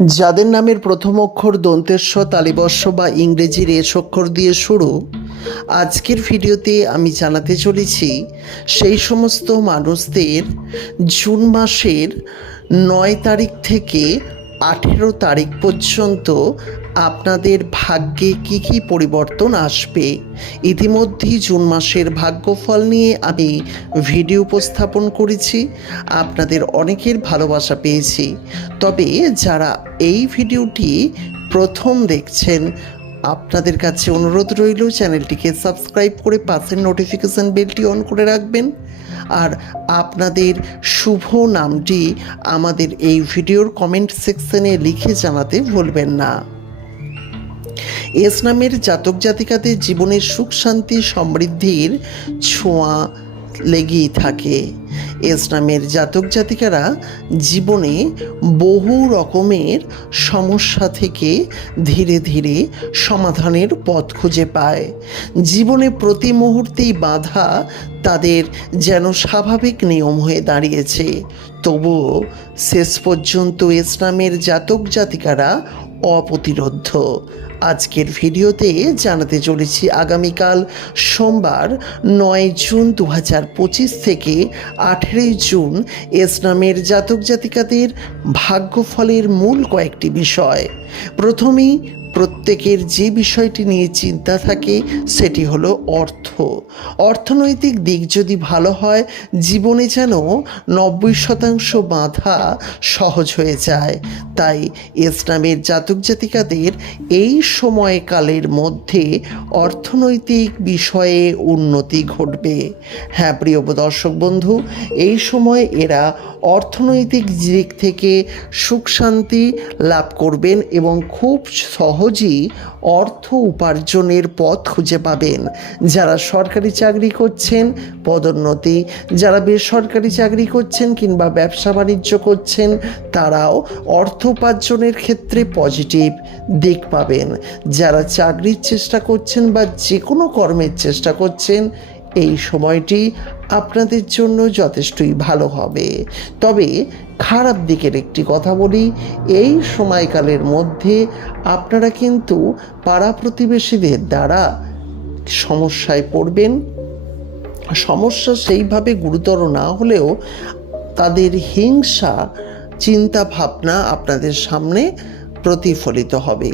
যাদের নামের প্রথম অক্ষর দন্তেস্ব তালিবর্ষ বা ইংরেজির এস অক্ষর দিয়ে শুরু, আজকের ভিডিওতে আমি জানাতে চলেছি, সেই সমস্ত মানুষদের জুন মাসের নয় তারিখ থেকে আঠেরো তারিখ পর্যন্ত আপনাদের ভাগ্যে কি কি পরিবর্তন আসবে? ইতিমধ্যেই জুন মাসের ভাগ্যফল নিয়ে আমি ভিডিও উপস্থাপন করেছি, আপনাদের অনেকের ভালোবাসা পেয়েছি। তবে যারা এই ভিডিওটি প্রথম দেখছেন, আপনাদের কাছে অনুরোধ রইল চ্যানেলটিকে সাবস্ক্রাইব করে পাশের নোটিফিকেশান বেলটি অন করে রাখবেন। আর আপনাদের শুভ নামটি আমাদের এই ভিডিওর কমেন্ট সেকশনে লিখে জানাতে ভুলবেন না। এস নামের জাতক জাতিকাদের জীবনের সুখ, শান্তি, সমৃদ্ধির ছোঁয়া লেগেই থাকে। এস নামের জাতক জাতিকারা জীবনে বহু রকমের সমস্যা থেকে ধীরে ধীরে সমাধানের পথ খুঁজে পায়। জীবনে প্রতি মুহূর্তেই বাধা তাদের যেন স্বাভাবিক নিয়ম হয়ে দাঁড়িয়েছে। তবুও শেষ পর্যন্ত ইসলামের জাতক জাতিকারা অপ্রতিরোধ আজকের ভিডিওতে জানাতে চলেছি আগামীকাল সোমবার নয় জুন দু হাজার পঁচিশ থেকে আঠেরোই জুন ইসলামের জাতক জাতিকাদের ভাগ্যফলের মূল কয়েকটি বিষয়। প্রথমেই প্রত্যেকের যে বিষয়টি নিয়ে চিন্তা থাকে, সেটি হলো অর্থ। অর্থনৈতিক দিক যদি ভালো হয়, জীবনে যেন নব্বই শতাংশ বাধা সহজ হয়ে যায়। তাই ইসলামের জাতক জাতিকাদের এই সময়কালের মধ্যে অর্থনৈতিক বিষয়ে উন্নতি ঘটবে। হ্যাঁ প্রিয় দর্শক বন্ধু, এই সময় এরা অর্থনৈতিক দিক থেকে সুখ শান্তি লাভ করবেন এবং খুব সহজেই অর্থ উপার্জনের পথ খুঁজে পাবেন। যারা সরকারি চাকরি করছেন, পদোন্নতি। যারা বেসরকারি চাকরি করছেন কিংবা ব্যবসা বাণিজ্য করছেন, তারাও অর্থ উপার্জনের ক্ষেত্রে পজিটিভ দিক পাবেন। যারা চাকরির চেষ্টা করছেন বা যে কোনো কর্মের চেষ্টা করছেন এই সময়টি আপনাদের জন্য যথেষ্টই ভালো হবে। তবে খারাপ দিকের একটি কথা বলি, এই সময়কালের মধ্যে আপনারা কিন্তু পাড়া প্রতিবেশীদের দ্বারা সমস্যায় পড়বেন। সমস্যা সেইভাবে গুরুতর না হলেও তাদের হিংসা, চিন্তা ভাবনা আপনাদের সামনে প্রতিফলিত হবে।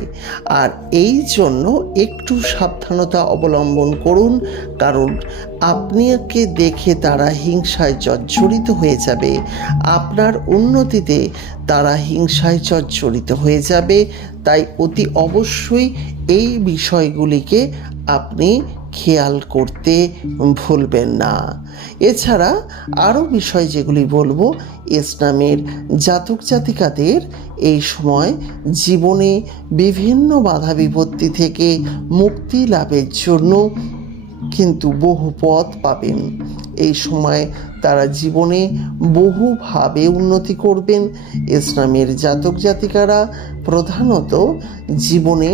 আর এই জন্য একটু সাবধানতা অবলম্বন করুন, কারণ আপনাকে দেখে তারা হিংসায় জর্জরিত হয়ে যাবে। আপনার উন্নতিতে তারা হিংসায় জর্জরিত হয়ে যাবে। তাই অতি অবশ্যই এই বিষয়গুলিকে আপনি খেয়াল করতে ভুলবেন না। এছাড়া আরও বিষয় যেগুলি বলব, ইসলামের জাতক জাতিকাদের এই সময় জীবনে বিভিন্ন বাধা বিপত্তি থেকে মুক্তি লাভের জন্য কিন্তু বহু পথ পাবেন। এই সময় তারা জীবনে বহুভাবে উন্নতি করবেন। ইসলামের জাতক জাতিকারা প্রধানত জীবনে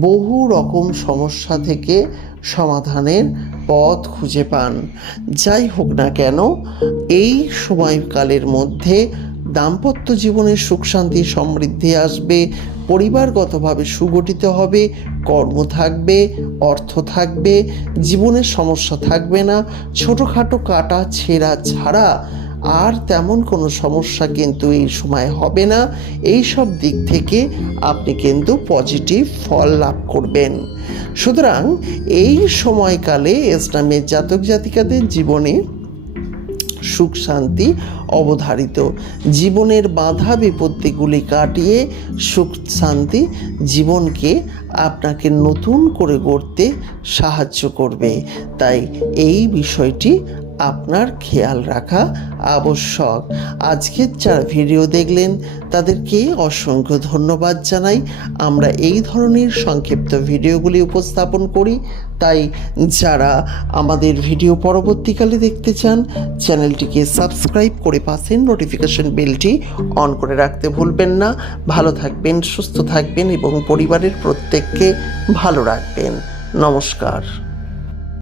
বহু রকম সমস্যা থেকে সমাধানের পথ খুঁজে পান। যাই হোক না কেন, এই সময়কালের মধ্যে দাম্পত্য জীবনে সুখ, শান্তি, সমৃদ্ধি আসবে, পরিবারগতভাবে সুগঠিত হবে, কর্ম থাকবে, অর্থ থাকবে, জীবনের সমস্যা থাকবে না, ছোটোখাটো কাটা ছেঁড়া ছাড়া আর তেমন কোনো সমস্যা কিন্তু এই সময় হবে না। এই সব দিক থেকে আপনি কিন্তু পজিটিভ ফল লাভ করবেন। সুতরাং এই সময়কালে ইসলামের জাতক জাতিকাদের জীবনে সুখ, শান্তি অবধারিত। জীবনের বাধা, বিপত্তিগুলি কাটিয়ে সুখ, শান্তি জীবনকে আপনাকে নতুন করে গড়তে সাহায্য করবে। তাই এই বিষয়টি আপনার খেয়াল রাখা আবশ্যক। আজকের যারা ভিডিও দেখলেন, তাদেরকে অসংখ্য ধন্যবাদ জানাই। আমরা এই ধরনের সংক্ষিপ্ত ভিডিওগুলি উপস্থাপন করি, তাই যারা আমাদের ভিডিও পরবর্তীকালে দেখতে চান, চ্যানেলটিকে সাবস্ক্রাইব করে পাশের নোটিফিকেশন বেলটি অন করে রাখতে ভুলবেন না। ভালো থাকবেন, সুস্থ থাকবেন এবং পরিবারের প্রত্যেককে ভালো রাখবেন। নমস্কার।